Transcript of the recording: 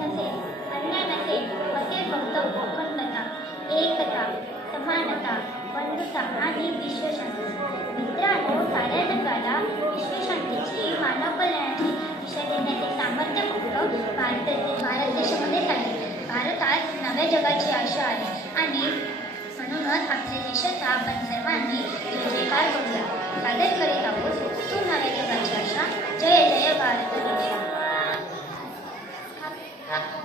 नसेल, अन्याय नसेल, असेल फक्त अखंडता, एकता, समानता, बंधुता आणि विश्वशांती. मित्रांनो, साऱ्या जगाला विश्वशांतीची, मानव कल्याणाची दिशा देण्याचे सामर्थ्य फक्त भारत देशामध्येच आहे. भारत आज नव्या जगाची आशा आहे आणि म्हणूनच आपल्या देशाचा आपण सर्वांनी जय जयकार करूया. सादर करीत आहोत तू नव्या जगाची आशा, जय जय भारत देश. Thank you.